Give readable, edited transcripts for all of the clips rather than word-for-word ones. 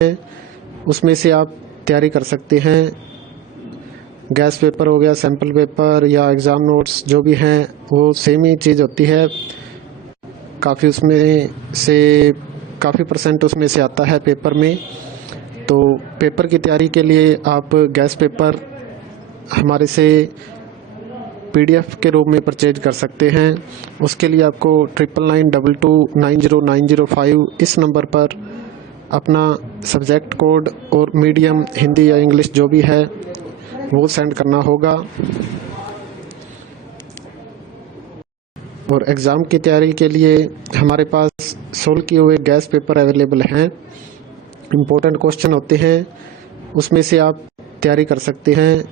हैं उसमें से आप तैयारी कर सकते हैं। गैस पेपर हो गया, सैम्पल पेपर या एग्ज़ाम नोट्स जो भी हैं वो सेम ही चीज़ होती है। काफ़ी उसमें से काफ़ी परसेंट उसमें से आता है पेपर में। तो पेपर की तैयारी के लिए आप गैस पेपर हमारे से PDF के रूप में परचेज कर सकते हैं। उसके लिए आपको 9992290905 इस नंबर पर अपना सब्जेक्ट कोड और मीडियम हिंदी या इंग्लिश जो भी है वो सेंड करना होगा। और एग्ज़ाम की तैयारी के लिए हमारे पास सोल्व किए हुए गैस पेपर अवेलेबल हैं। इम्पोर्टेंट क्वेश्चन होते हैं उसमें से आप तैयारी कर सकते हैं।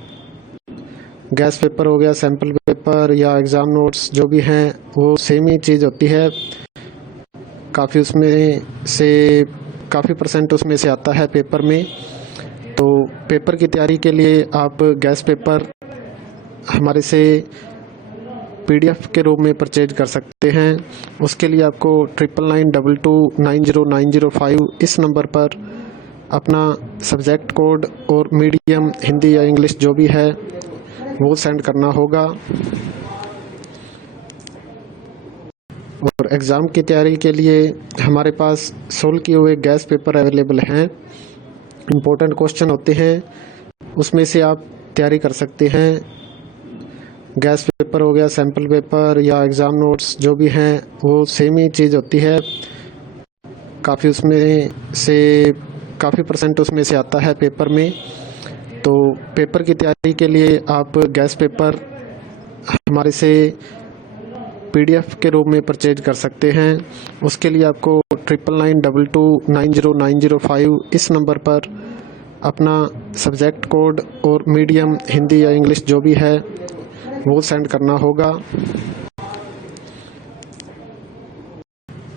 गैस पेपर हो गया, सैम्पल पेपर या एग्ज़ाम नोट्स जो भी हैं वो सेम ही चीज़ होती है। काफ़ी उसमें से काफ़ी परसेंट उसमें से आता है पेपर में। तो पेपर की तैयारी के लिए आप गैस पेपर हमारे से PDF के रूप में परचेज कर सकते हैं। उसके लिए आपको 9992290905 इस नंबर पर अपना सब्जेक्ट कोड और मीडियम हिंदी या इंग्लिश जो भी है वो सेंड करना होगा। और एग्ज़ाम की तैयारी के लिए हमारे पास सोल्व किए हुए गैस पेपर अवेलेबल हैं। इम्पोर्टेंट क्वेश्चन होते हैं उसमें से आप तैयारी कर सकते हैं। गैस पेपर हो गया, सैम्पल पेपर या एग्ज़ाम नोट्स जो भी हैं वो सेम ही चीज़ होती है। काफ़ी उसमें से काफ़ी परसेंट उसमें से आता है पेपर में। तो पेपर की तैयारी के लिए आप गैस पेपर हमारे से PDF के रूप में परचेज कर सकते हैं। उसके लिए आपको 9992290905 इस नंबर पर अपना सब्जेक्ट कोड और मीडियम हिंदी या इंग्लिश जो भी है वो सेंड करना होगा।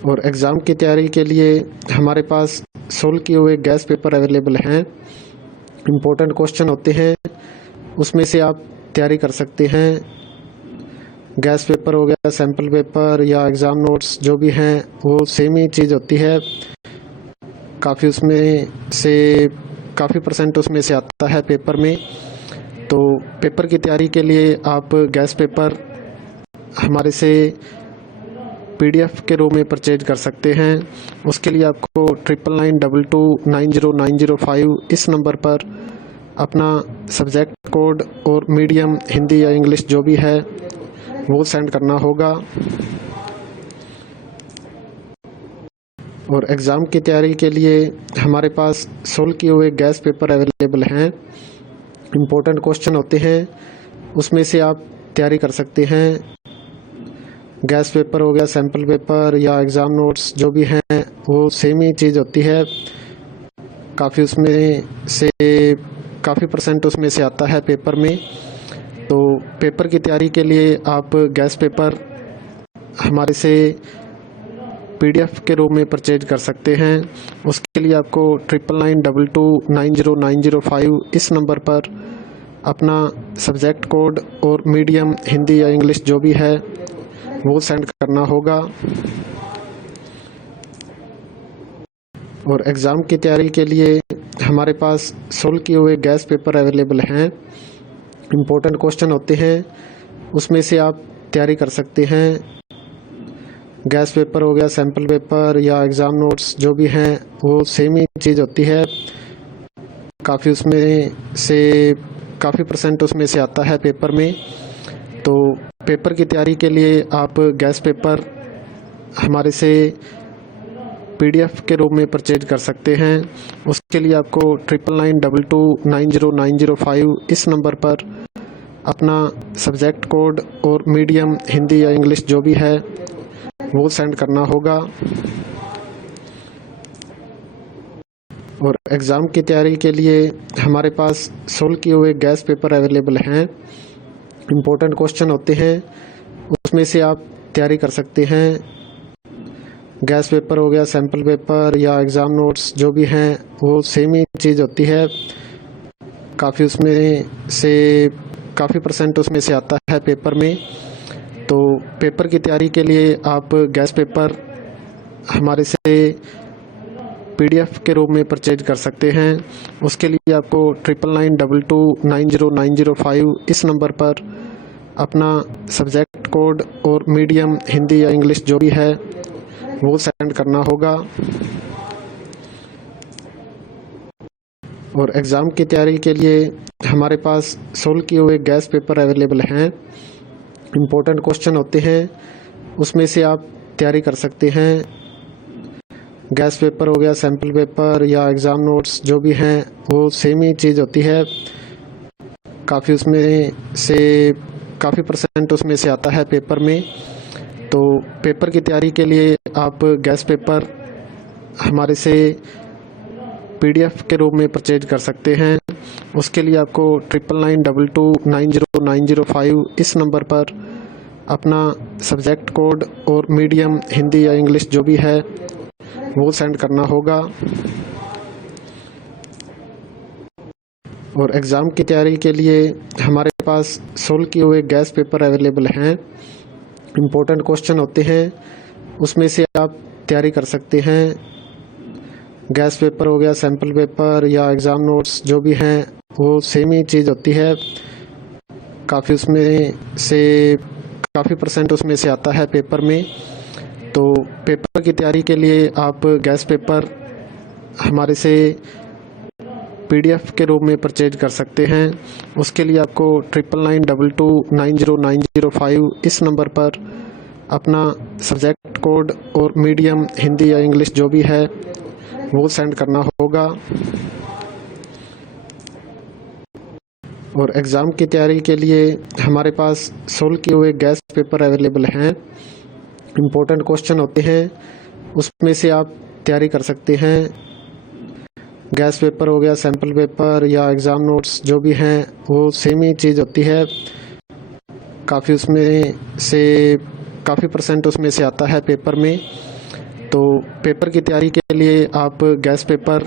और एग्ज़ाम की तैयारी के लिए हमारे पास सोल्व किए हुए गैस पेपर अवेलेबल हैं। इम्पोर्टेंट क्वेश्चन होते हैं उसमें से आप तैयारी कर सकते हैं। गैस पेपर हो गया, सैम्पल पेपर या एग्ज़ाम नोट्स जो भी हैं वो सेम ही चीज़ होती है। काफ़ी उसमें से काफ़ी परसेंट उसमें से आता है पेपर में। तो पेपर की तैयारी के लिए आप गैस पेपर हमारे से PDF के रूप में परचेज कर सकते हैं। उसके लिए आपको 9992290905 इस नंबर पर अपना सब्जेक्ट कोड और मीडियम हिंदी या इंग्लिश जो भी है वो सेंड करना होगा। और एग्ज़ाम की तैयारी के लिए हमारे पास सोल्व किए हुए गैस पेपर अवेलेबल हैं। इम्पोर्टेंट क्वेश्चन होते हैं उसमें से आप तैयारी कर सकते हैं। गैस पेपर हो गया, सैम्पल पेपर या एग्ज़ाम नोट्स जो भी हैं वो सेम ही चीज़ होती है। काफ़ी उसमें से काफ़ी परसेंट उसमें से आता है पेपर में। तो पेपर की तैयारी के लिए आप गैस पेपर हमारे से PDF के रूप में परचेज कर सकते हैं। उसके लिए आपको 9992290905 इस नंबर पर अपना सब्जेक्ट कोड और मीडियम हिंदी या इंग्लिश जो भी है वो सेंड करना होगा। और एग्ज़ाम की तैयारी के लिए हमारे पास सोल्व किए हुए गैस पेपर अवेलेबल हैं। इम्पोर्टेंट क्वेश्चन होते हैं उसमें से आप तैयारी कर सकते हैं। गैस पेपर हो गया, सैम्पल पेपर या एग्ज़ाम नोट्स जो भी हैं वो सेम ही चीज़ होती है। काफ़ी उसमें से काफ़ी परसेंट उसमें से आता है पेपर में। तो पेपर की तैयारी के लिए आप गैस पेपर हमारे से PDF के रूप में परचेज कर सकते हैं। उसके लिए आपको 9992290905 इस नंबर पर अपना सब्जेक्ट कोड और मीडियम हिंदी या इंग्लिश जो भी है वो सेंड करना होगा। और एग्ज़ाम की तैयारी के लिए हमारे पास सोल्व किए हुए गैस पेपर अवेलेबल हैं। इम्पोर्टेंट क्वेश्चन होते हैं उसमें से आप तैयारी कर सकते हैं। गैस पेपर हो गया, सैम्पल पेपर या एग्ज़ाम नोट्स जो भी हैं वो सेम ही चीज़ होती है। काफ़ी उसमें से काफ़ी परसेंट उसमें से आता है पेपर में। तो पेपर की तैयारी के लिए आप गैस पेपर हमारे से PDF के रूप में परचेज कर सकते हैं। उसके लिए आपको 9922290905 इस नंबर पर अपना सब्जेक्ट कोड और मीडियम हिंदी या इंग्लिश जो भी है वो सेंड करना होगा। और एग्ज़ाम की तैयारी के लिए हमारे पास सोल्व किए हुए गैस पेपर अवेलेबल हैं। इम्पोर्टेंट क्वेश्चन होते हैं, उसमें से आप तैयारी कर सकते हैं। गैस पेपर हो गया, सैम्पल पेपर या एग्ज़ाम नोट्स जो भी हैं वो सेम ही चीज़ होती है। काफ़ी परसेंट उसमें से आता है पेपर में। तो पेपर की तैयारी के लिए आप गैस पेपर हमारे से PDF के रूप में परचेज कर सकते हैं। उसके लिए आपको 9922290905 इस नंबर पर अपना सब्जेक्ट कोड और मीडियम हिंदी या इंग्लिश जो भी है वो सेंड करना होगा। और एग्ज़ाम की तैयारी के लिए हमारे पास सोल्व किए हुए गैस पेपर अवेलेबल हैं। इम्पोर्टेंट क्वेश्चन होते हैं, उसमें से आप तैयारी कर सकते हैं। गैस पेपर हो गया, सैम्पल पेपर या एग्ज़ाम नोट्स जो भी हैं वो सेम ही चीज़ होती है। काफ़ी परसेंट उसमें से आता है पेपर में। तो पेपर की तैयारी के लिए आप गैस पेपर हमारे से PDF के रूप में परचेज कर सकते हैं। उसके लिए आपको 9922290905 इस नंबर पर अपना सब्जेक्ट कोड और मीडियम हिंदी या इंग्लिश जो भी है वो सेंड करना होगा। और एग्ज़ाम की तैयारी के लिए हमारे पास सोल्व किए हुए गैस पेपर अवेलेबल हैं। इम्पोर्टेंट क्वेश्चन होते हैं, उसमें से आप तैयारी कर सकते हैं। गैस पेपर हो गया, सैम्पल पेपर या एग्ज़ाम नोट्स जो भी हैं वो सेम ही चीज़ होती है। काफ़ी परसेंट उसमें से आता है पेपर में। तो पेपर की तैयारी के लिए आप गैस पेपर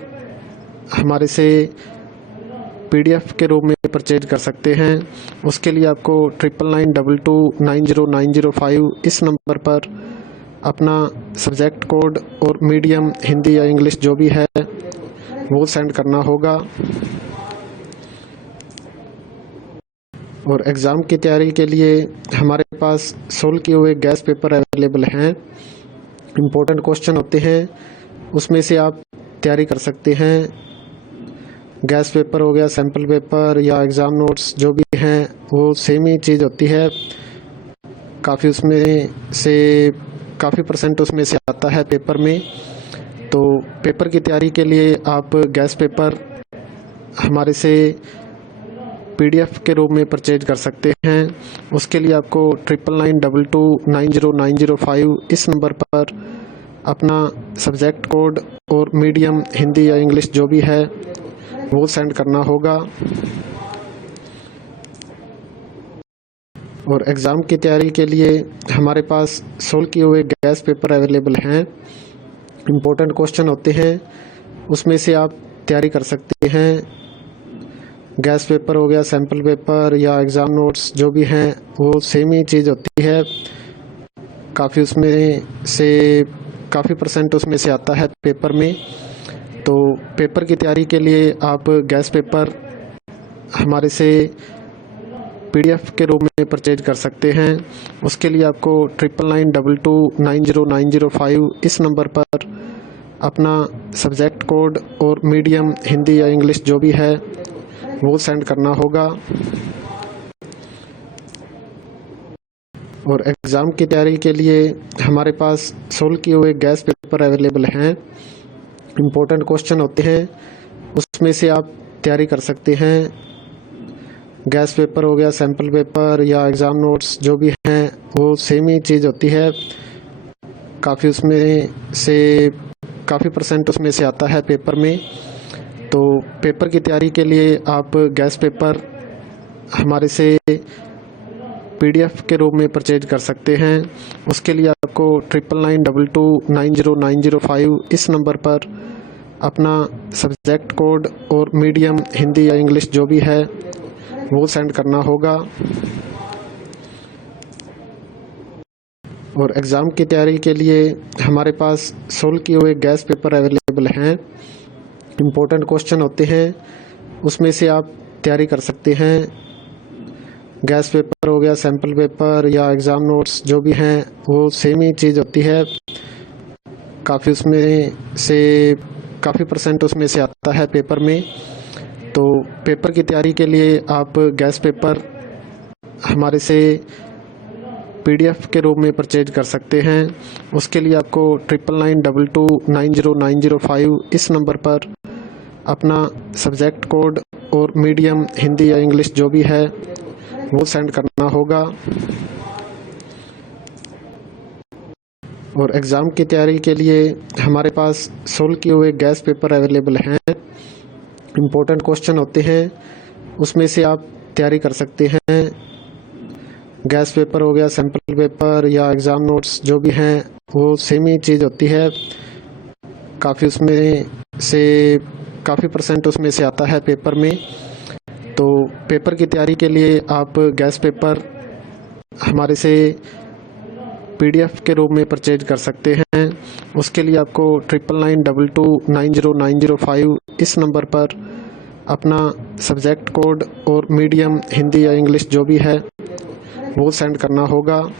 हमारे से PDF के रूप में परचेज कर सकते हैं। उसके लिए आपको 9922290905 इस नंबर पर अपना सब्जेक्ट कोड और मीडियम हिंदी या इंग्लिश जो भी है वो सेंड करना होगा। और एग्ज़ाम की तैयारी के लिए हमारे पास सोल्व किए हुए गैस पेपर अवेलेबल हैं। इम्पोर्टेंट क्वेश्चन होते हैं, उसमें से आप तैयारी कर सकते हैं। गैस पेपर हो गया, सैम्पल पेपर या एग्ज़ाम नोट्स जो भी हैं वो सेम ही चीज़ होती है। काफ़ी परसेंट उसमें से आता है पेपर में। तो पेपर की तैयारी के लिए आप गैस पेपर हमारे से PDF के रूप में परचेज कर सकते हैं। उसके लिए आपको 9922290905 इस नंबर पर अपना सब्जेक्ट कोड और मीडियम हिंदी या इंग्लिश जो भी है वो सेंड करना होगा। और एग्ज़ाम की तैयारी के लिए हमारे पास सोल्व किए हुए गैस पेपर अवेलेबल हैं। इम्पोर्टेंट क्वेश्चन होते हैं, उसमें से आप तैयारी कर सकते हैं। गैस पेपर हो गया, सैम्पल पेपर या एग्ज़ाम नोट्स जो भी हैं वो सेम ही चीज़ होती है। काफ़ी परसेंट उसमें से आता है पेपर में। तो पेपर की तैयारी के लिए आप गैस पेपर हमारे से PDF के रूप में परचेज कर सकते हैं। उसके लिए आपको 9922290905 इस नंबर पर अपना सब्जेक्ट कोड और मीडियम हिंदी या इंग्लिश जो भी है वो सेंड करना होगा। और एग्ज़ाम की तैयारी के लिए हमारे पास सोल्व किए हुए गैस पेपर अवेलेबल हैं। इम्पोर्टेंट क्वेश्चन होते हैं, उसमें से आप तैयारी कर सकते हैं। गैस पेपर हो गया, सैम्पल पेपर या एग्ज़ाम नोट्स जो भी हैं वो सेम ही चीज़ होती है। काफ़ी परसेंट उसमें से आता है पेपर में। तो पेपर की तैयारी के लिए आप गैस पेपर हमारे से PDF के रूप में परचेज कर सकते हैं। उसके लिए आपको 999922290905 इस नंबर पर अपना सब्जेक्ट कोड और मीडियम हिंदी या इंग्लिश जो भी है वो सेंड करना होगा। और एग्ज़ाम की तैयारी के लिए हमारे पास सोल्व किए हुए गैस पेपर अवेलेबल हैं। इम्पोर्टेंट क्वेश्चन होते हैं, उसमें से आप तैयारी कर सकते हैं। गैस पेपर हो गया, सैम्पल पेपर या एग्ज़ाम नोट्स जो भी हैं वो सेम ही चीज़ होती है। काफ़ी उसमें से काफ़ी परसेंट उसमें से आता है पेपर में। तो पेपर की तैयारी के लिए आप गैस पेपर हमारे से PDF के रूप में परचेज कर सकते हैं। उसके लिए आपको 9992290905 इस नंबर पर अपना सब्जेक्ट कोड और मीडियम हिंदी या इंग्लिश जो भी है वो सेंड करना होगा। और एग्ज़ाम की तैयारी के लिए हमारे पास सोल्व किए हुए गैस पेपर अवेलेबल हैं। इम्पोर्टेंट क्वेश्चन होते हैं, उसमें से आप तैयारी कर सकते हैं। गैस पेपर हो गया, सैम्पल पेपर या एग्ज़ाम नोट्स जो भी हैं वो सेम ही चीज़ होती है। काफ़ी उसमें से काफ़ी परसेंट उसमें से आता है पेपर में। तो पेपर की तैयारी के लिए आप गैस पेपर हमारे से PDF के रूप में परचेज कर सकते हैं। उसके लिए आपको 9992290905 इस नंबर पर अपना सब्जेक्ट कोड और मीडियम हिंदी या इंग्लिश जो भी है वो सेंड करना होगा।